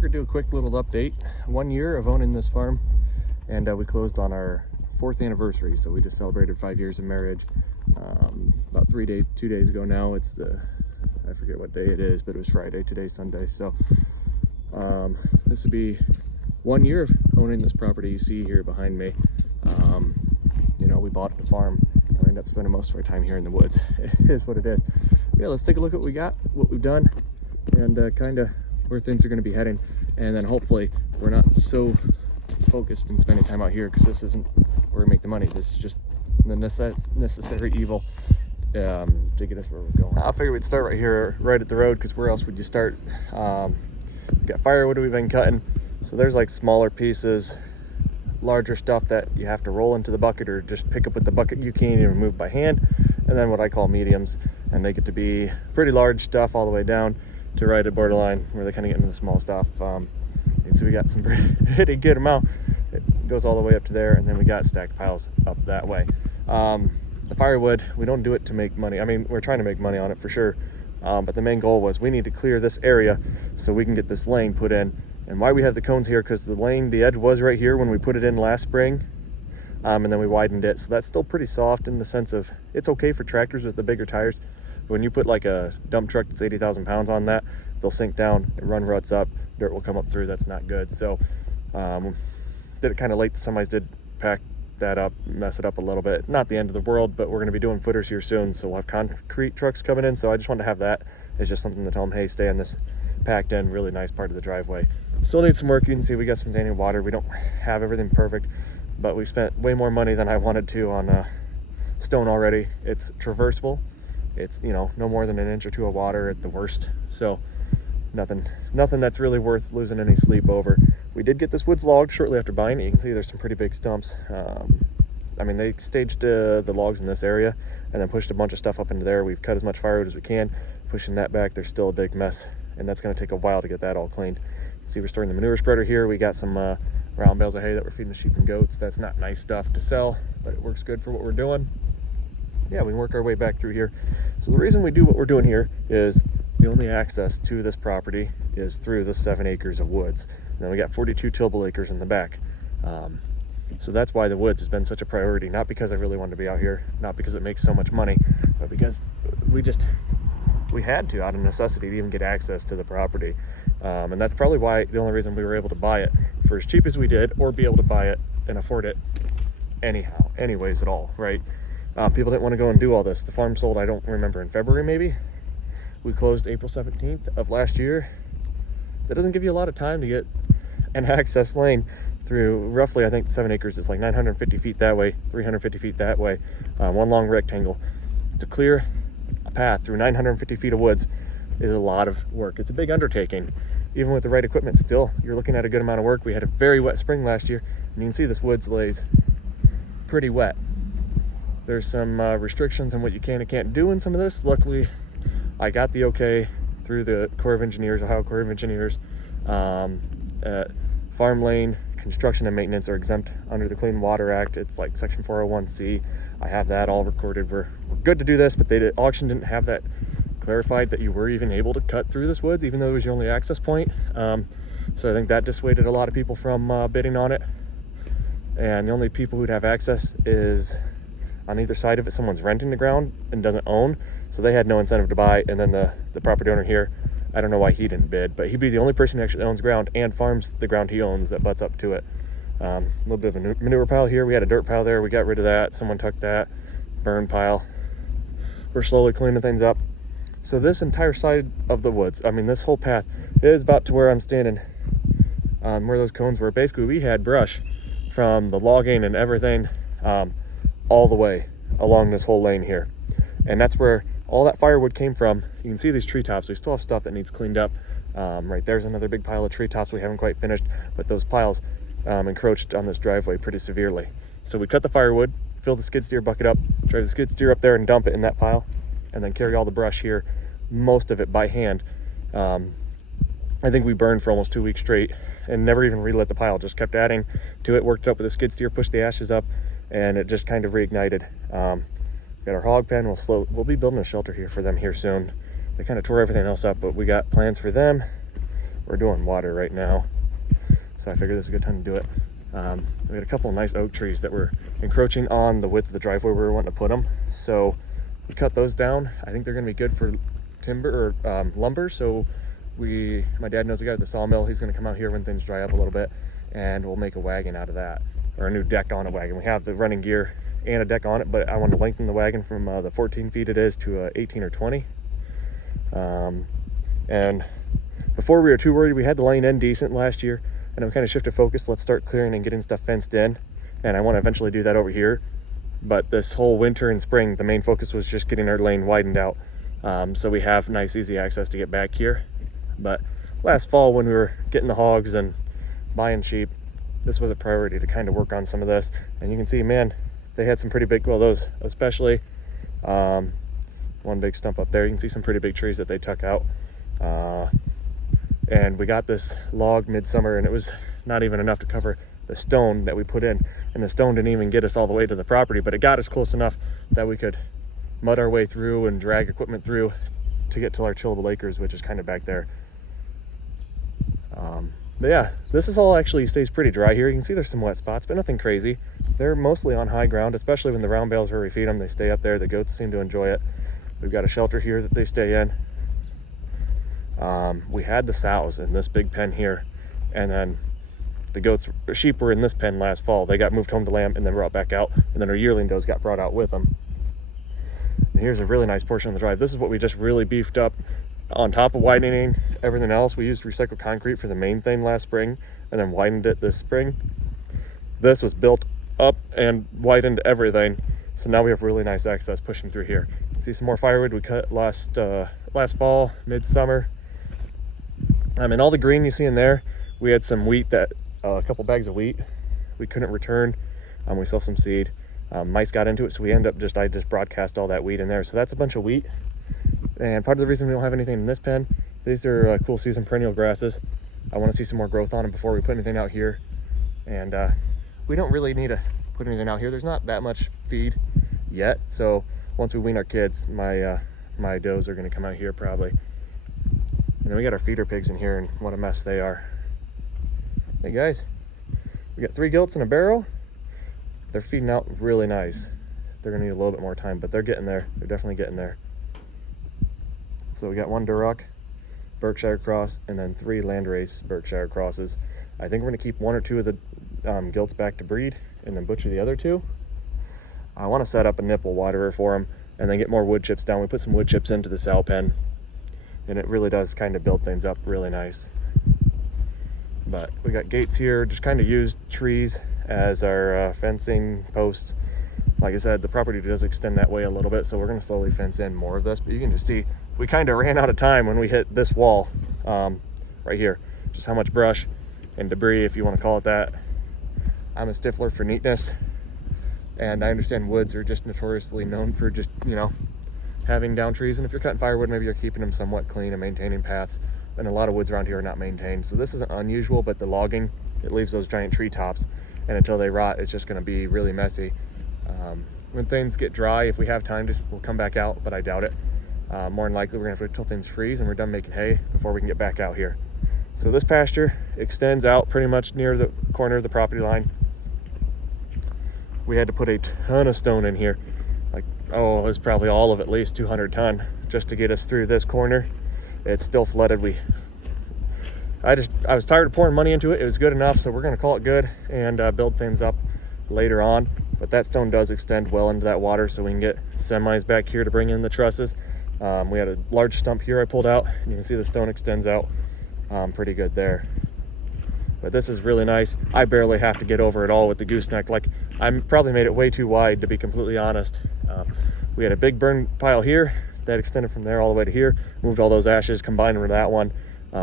figured do a quick little update. 1 year of owning this farm, and we closed on our 4th anniversary. So we just celebrated 5 years of marriage about 2 days ago now. It's I forget what day it is, but it was Friday. Today's Sunday. So this would be 1 year of owning this property you see here behind me. You know, we bought the farm and we ended up spending most of our time here in the woods. It is what it is. Yeah, let's take a look at what we got, what we've done, and kind of where things are going to be heading. And then hopefully we're not so focused in spending time out here, because this isn't where we make the money. This is just the necessary evil to get us where we're going. I figured we'd start right here, right at the road, because where else would you start? We got firewood we've been cutting. So there's like smaller pieces, larger stuff that you have to roll into the bucket or just pick up with the bucket you can't even move by hand. And then what I call mediums, and they get to be pretty large stuff all the way down to right at borderline where they kind of get into the small stuff. And so we got some pretty good amount. It goes all the way up to there, and then we got stacked piles up that way. The firewood, we don't do it to make money. I mean, we're trying to make money on it for sure, but the main goal was we need to clear this area so we can get this lane put in. And why we have the cones here, because the lane, the edge was right here when we put it in last spring, and then we widened it. So that's still pretty soft in the sense of it's okay for tractors with the bigger tires. When you put like a dump truck that's 80,000 pounds on that, they'll sink down and run ruts up. Dirt will come up through. That's not good. So did it kind of late. The semis did pack that up, mess it up a little bit. Not the end of the world, but we're going to be doing footers here soon. So we'll have concrete trucks coming in. So I just wanted to have that as just something to tell them, hey, stay on this packed in, really nice part of the driveway. Still need some work. You can see we got some standing water. We don't have everything perfect, but we spent way more money than I wanted to on stone already. It's traversable. It's, you know, no more than an inch or two of water at the worst. So nothing that's really worth losing any sleep over. We did get this woods logged shortly after buying it. You can see there's some pretty big stumps. I mean, they staged the logs in this area and then pushed a bunch of stuff up into there. We've cut as much firewood as we can. Pushing that back, there's still a big mess, and that's going to take a while to get that all cleaned. See, we're storing the manure spreader here. We got some round bales of hay that we're feeding the sheep and goats. That's not nice stuff to sell, but it works good for what we're doing. Yeah, we work our way back through here. So the reason we do what we're doing here is the only access to this property is through the 7 acres of woods. And then we got 42 tillable acres in the back. So that's why the woods has been such a priority. Not because I really wanted to be out here, not because it makes so much money, but because we had to, out of necessity, to even get access to the property. And that's probably why, the only reason we were able to buy it for as cheap as we did, or be able to buy it and afford it anyways at all, right? People didn't want to go and do all this. The farm sold, I don't remember, in February maybe. We closed April 17th of last year. That doesn't give you a lot of time to get an access lane through roughly, I think 7 acres. It's like 950 feet that way, 350 feet that way, one long rectangle. To clear a path through 950 feet of woods is a lot of work. It's a big undertaking. Even with the right equipment, still, you're looking at a good amount of work. We had a very wet spring last year, and you can see this woods lays pretty wet. There's some restrictions on what you can and can't do in some of this. Luckily, I got the okay through the Corps of Engineers, Ohio Corps of Engineers. Farm lane construction and maintenance are exempt under the Clean Water Act. It's like Section 401C. I have that all recorded. We're good to do this, but auction didn't have that clarified, that you were even able to cut through this woods, even though it was your only access point. So I think that dissuaded a lot of people from bidding on it. And the only people who'd have access is on either side of it. Someone's renting the ground and doesn't own, so they had no incentive to buy. And then the property owner here, I don't know why he didn't bid, but he'd be the only person who actually owns ground and farms the ground he owns that butts up to it. A little bit of a manure pile here. We had a dirt pile there. We got rid of that. Someone took that. Burn pile. We're slowly cleaning things up. So this entire side of the woods, I mean, this whole path is about to where I'm standing, where those cones were. Basically, we had brush from the logging and everything all the way along this whole lane here. And that's where all that firewood came from. You can see these treetops. We still have stuff that needs cleaned up. Right there's another big pile of treetops we haven't quite finished, but those piles encroached on this driveway pretty severely. So we cut the firewood, fill the skid steer bucket up, drive the skid steer up there and dump it in that pile, and then carry all the brush here, most of it by hand. I think we burned for almost 2 weeks straight and never even relit the pile, just kept adding to it, worked it up with the skid steer, pushed the ashes up, and it just kind of reignited. Got our hog pen. We'll be building a shelter here for them here soon. They kind of tore everything else up, but we got plans for them. we're doing water right now, so I figured this is a good time to do it. We had a couple of nice oak trees that were encroaching on the width of the driveway where we were wanting to put them, so we cut those down. I think they're going to be good for timber or lumber, so my dad knows a guy at the sawmill. He's going to come out here when things dry up a little bit, and we'll make a wagon out of that, or a new deck on a wagon. We have the running gear and a deck on it, but I want to lengthen the wagon from the 14 feet it is to 18 or 20. And before we were too worried, we had the lane end decent last year, and we kind of shifted focus. Let's start clearing and getting stuff fenced in, and I want to eventually do that over here. But this whole winter and spring, the main focus was just getting our lane widened out, so we have nice easy access to get back here. But last fall, when we were getting the hogs and buying sheep, this was a priority to kind of work on some of this. And you can see, man, they had some pretty big, well, those especially, one big stump up there. You can see some pretty big trees that they took out. And we got this log midsummer, and it was not even enough to cover the stone that we put in. And the stone didn't even get us all the way to the property, but it got us close enough that we could mud our way through and drag equipment through to get to our tillable acres, which is kind of back there. But yeah, this is all actually stays pretty dry here. You can see there's some wet spots, but nothing crazy. They're mostly on high ground, especially when the round bales where we feed them, they stay up there. The goats seem to enjoy it. We've got a shelter here that they stay in. We had the sows in this big pen here, and then the sheep were in this pen last fall. They got moved home to lamb and then brought back out, and then our yearling does got brought out with them. And here's a really nice portion of the drive. This is what we just really beefed up. On top of widening everything else, we used recycled concrete for the main thing last spring, and then widened it this spring. This was built up and widened everything, so now we have really nice access pushing through here. You can see some more firewood we cut last fall, midsummer. And all the green you see in there, we had some wheat that a couple bags of wheat we couldn't return. We saw some seed. Mice got into it, so I just broadcast all that wheat in there. So that's a bunch of wheat. And part of the reason we don't have anything in this pen, these are cool season perennial grasses. I want to see some more growth on them before we put anything out here. And we don't really need to put anything out here. There's not that much feed yet. So once we wean our kids, my does are going to come out here probably. And then we got our feeder pigs in here, and what a mess they are. Hey guys, we got 3 gilts in a barrel. They're feeding out really nice. They're gonna need a little bit more time, but they're getting there. They're definitely getting there. So we got 1 Duroc Berkshire cross, and then 3 Landrace Berkshire crosses. I think we're gonna keep 1 or 2 of the gilts back to breed, and then butcher the other 2. I want to set up a nipple waterer for them, and then get more wood chips down. We put some wood chips into the sow pen, and it really does kind of build things up really nice. But we got gates here, just kind of used trees as our fencing posts. Like I said, the property does extend that way a little bit, so we're going to slowly fence in more of this. But you can just see we kind of ran out of time when we hit this wall right here. Just how much brush and debris, if you want to call it that. I'm a stiffler for neatness, and I understand woods are just notoriously known for just, you know, having down trees. And if you're cutting firewood, maybe you're keeping them somewhat clean and maintaining paths. And a lot of woods around here are not maintained, so this isn't unusual. But the logging, it leaves those giant tree tops, and until they rot, it's just going to be really messy. When things get dry, if we have time, we'll come back out, but I doubt it. More than likely, we're going to have to wait till things freeze and we're done making hay before we can get back out here. So this pasture extends out pretty much near the corner of the property line. We had to put a ton of stone in here. Like, oh, it was probably all of at least 200 ton just to get us through this corner. It's still flooded. I was tired of pouring money into it. It was good enough, so we're going to call it good and build things up later on. But that stone does extend well into that water, so we can get semis back here to bring in the trusses. We had a large stump here I pulled out, and you can see the stone extends out pretty good there. But this is really nice. I barely have to get over it all with the gooseneck. Like, I probably made it way too wide, to be completely honest. We had a big burn pile here that extended from there all the way to here. Moved all those ashes, combined with that one.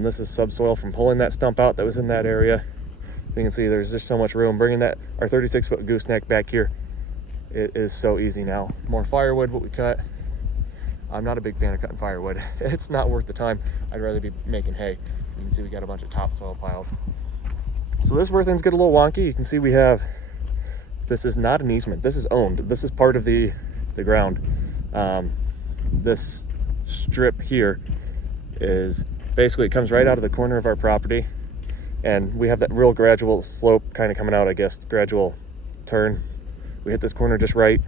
This is subsoil from pulling that stump out that was in that area. You can see there's just so much room. Bringing our 36-foot gooseneck back here, it is so easy now. More firewood, what we cut. I'm not a big fan of cutting firewood. It's not worth the time. I'd rather be making hay. You can see we got a bunch of topsoil piles. So this is where things get a little wonky. You can see this is not an easement. This is owned. This is part of the ground. This strip here is Basically, it comes right out of the corner of our property, and we have that real gradual slope kind of coming out, I guess, gradual turn. We hit this corner just right,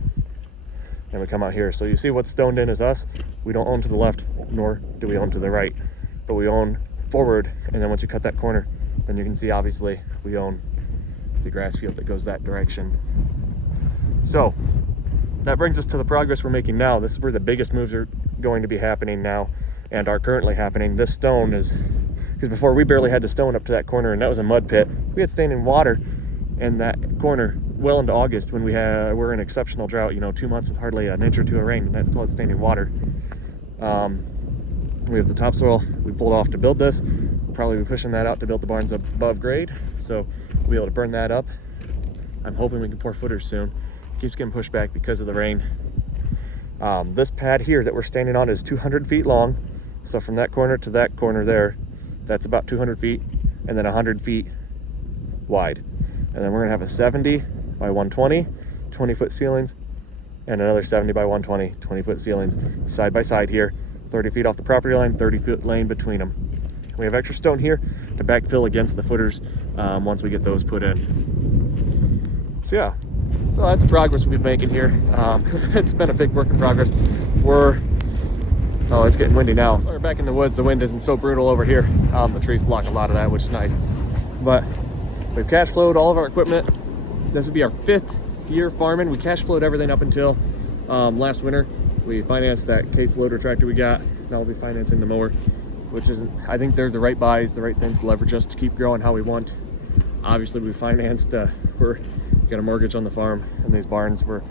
and we come out here. So you see what's stoned in is us. We don't own to the left, nor do we own to the right, but we own forward. And then once you cut that corner, then you can see, obviously, we own the grass field that goes that direction. So that brings us to the progress we're making now. This is where the biggest moves are going to be happening now, and are currently happening. This stone is, because before we barely had to stone up to that corner, and that was a mud pit. We had standing water in that corner well into August when we're in exceptional drought, 2 months with hardly an inch or two of rain, and that's still had standing water. We have the topsoil we pulled off to build this. We'll probably be pushing that out to build the barns above grade, so we'll be able to burn that up. I'm hoping we can pour footers soon. It keeps getting pushed back because of the rain. This pad here that we're standing on is 200 feet long. So from that corner to that corner there, that's about 200 feet, and then 100 feet wide. And then we're gonna have a 70 by 120, 20-foot ceilings, and another 70 by 120, 20-foot ceilings side by side here, 30 feet off the property line, 30-foot lane between them. We have extra stone here to backfill against the footers once we get those put in. So yeah, so that's the progress we've been making here. It's been a big work in progress. Oh, it's getting windy now. We're back in the woods. The wind isn't so brutal over here. The trees block a lot of that, which is nice. But we've cash flowed all of our equipment. This would be our 5th year farming. We cash flowed everything up until last winter. We financed that case loader tractor we got. Now we'll be financing the mower, which isn't, I think they're the right buys, the right things to leverage us to keep growing how we want. Obviously, we financed, we're got a mortgage on the farm, and these barns we're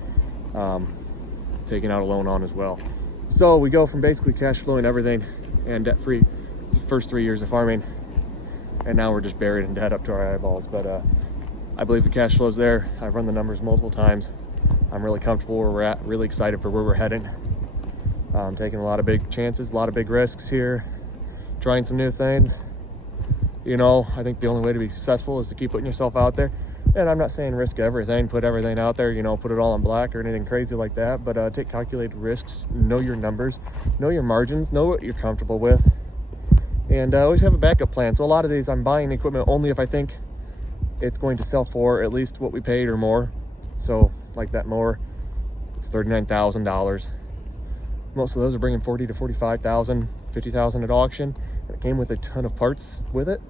taking out a loan on as well. So we go from basically cash flowing everything and debt free. It's the first 3 years of farming, and now we're just buried in debt up to our eyeballs. But I believe the cash flow's there. I've run the numbers multiple times. I'm really comfortable where we're at, really excited for where we're heading. Taking a lot of big chances, a lot of big risks here, trying some new things. I think the only way to be successful is to keep putting yourself out there. And I'm not saying risk everything, put everything out there, put it all in black or anything crazy like that, but take calculated risks, know your numbers, know your margins, know what you're comfortable with, and always have a backup plan. So a lot of these, I'm buying equipment only if I think it's going to sell for at least what we paid or more. So like that mower, it's $39,000. Most of those are bringing $40,000 to $45,000, $50,000 at auction, and it came with a ton of parts with it.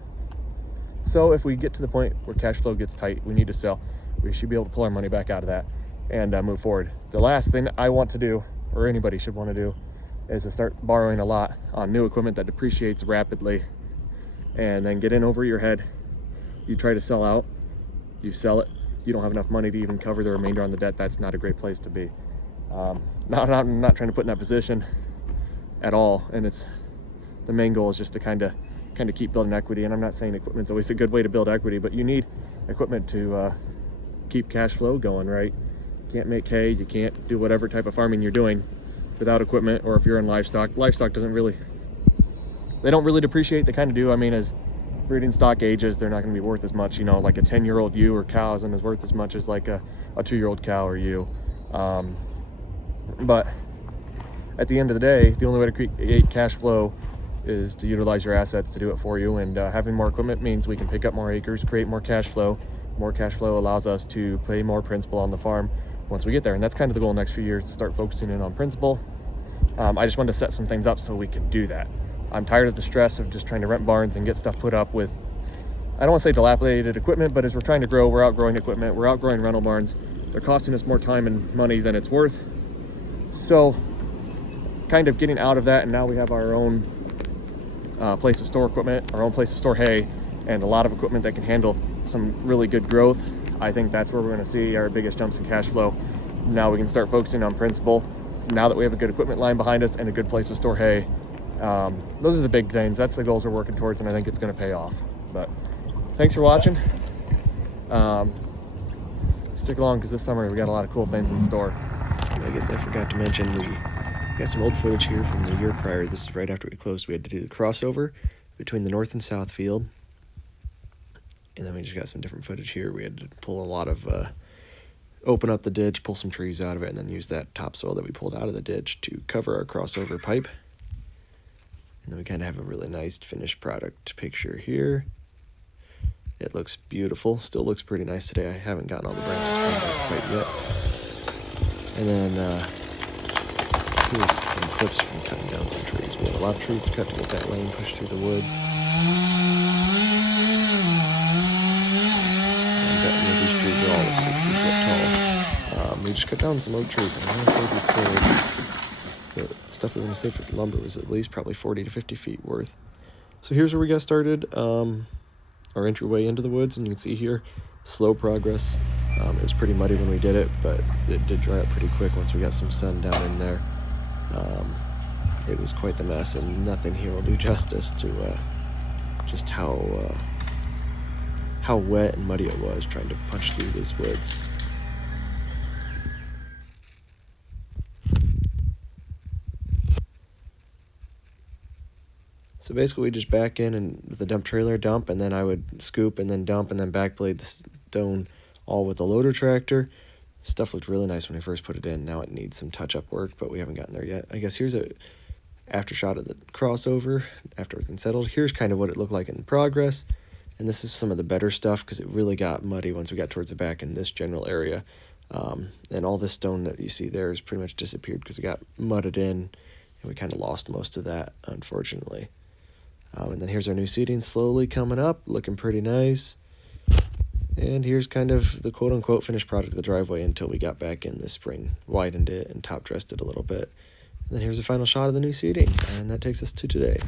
So if we get to the point where cash flow gets tight, we need to sell, we should be able to pull our money back out of that and move forward. The last thing I want to do, or anybody should want to do, is to start borrowing a lot on new equipment that depreciates rapidly and then get in over your head. You try to sell out, you sell it, you don't have enough money to even cover the remainder on the debt. That's not a great place to be. I'm not trying to put in that position at all, and the main goal is just to kind of keep building equity. And I'm not saying equipment's always a good way to build equity, but you need equipment to keep cash flow going, right? You can't make hay, you can't do whatever type of farming you're doing without equipment. Or if you're in livestock doesn't really, they don't really depreciate. They kind of do. I mean, as breeding stock ages, they're not going to be worth as much, like a 10-year-old ewe or cow isn't as worth as much as like a 2-year-old cow or ewe. But at the end of the day, the only way to create cash flow is to utilize your assets to do it for you, and having more equipment means we can pick up more acres, create more cash flow. More cash flow allows us to pay more principal on the farm once we get there, and that's kind of the goal next few years, to start focusing in on principal. I just wanted to set some things up so we can do that. I'm tired of the stress of just trying to rent barns and get stuff put up with, I don't want to say dilapidated equipment, but as we're trying to grow, we're outgrowing equipment, we're outgrowing rental barns. They're costing us more time and money than it's worth. So kind of getting out of that, and now we have our own place to store equipment, our own place to store hay, and a lot of equipment that can handle some really good growth. I think that's where we're going to see our biggest jumps in cash flow. Now we can start focusing on principal. Now that we have a good equipment line behind us and a good place to store hay, those are the big things. That's the goals we're working towards, and I think it's going to pay off. But thanks for watching. Stick along, because this summer we got a lot of cool things in store. I guess I forgot to mention, we got some old footage here from the year prior. This is right after we closed. We had to do the crossover between the north and south field. And then we just got some different footage here. We had to pull a lot of, open up the ditch, pull some trees out of it, and then use that topsoil that we pulled out of the ditch to cover our crossover pipe. And then we kind of have a really nice finished product picture here. It looks beautiful. Still looks pretty nice today. I haven't gotten all the branches quite yet. And then here's some clips from cutting down some trees. We have a lot of trees to cut to get that lane pushed through the woods. These trees are all 60 foot tall. We just cut down some oak trees. And I'm going to say the stuff we were going to save for the lumber was at least probably 40 to 50 feet worth. So here's where we got started. Our entryway into the woods, and you can see here, slow progress. It was pretty muddy when we did it, but it did dry up pretty quick once we got some sun down in there. It was quite the mess, and nothing here will do justice to just how wet and muddy it was trying to punch through these woods. So basically we just back in and with the dump trailer dump, and then I would scoop and then dump and then backblade the stone all with the loader tractor. Stuff looked really nice when I first put it in. Now it needs some touch-up work, but we haven't gotten there yet. I guess here's a after shot of the crossover after everything settled. Here's kind of what it looked like in progress, and this is some of the better stuff because it really got muddy once we got towards the back in this general area. And all this stone that you see there has pretty much disappeared because it got mudded in, and we kind of lost most of that, unfortunately. And then here's our new seating slowly coming up, looking pretty nice. And here's kind of the quote-unquote finished product of the driveway until we got back in this spring, widened it, and top-dressed it a little bit. And then here's the final shot of the new seating, and that takes us to today.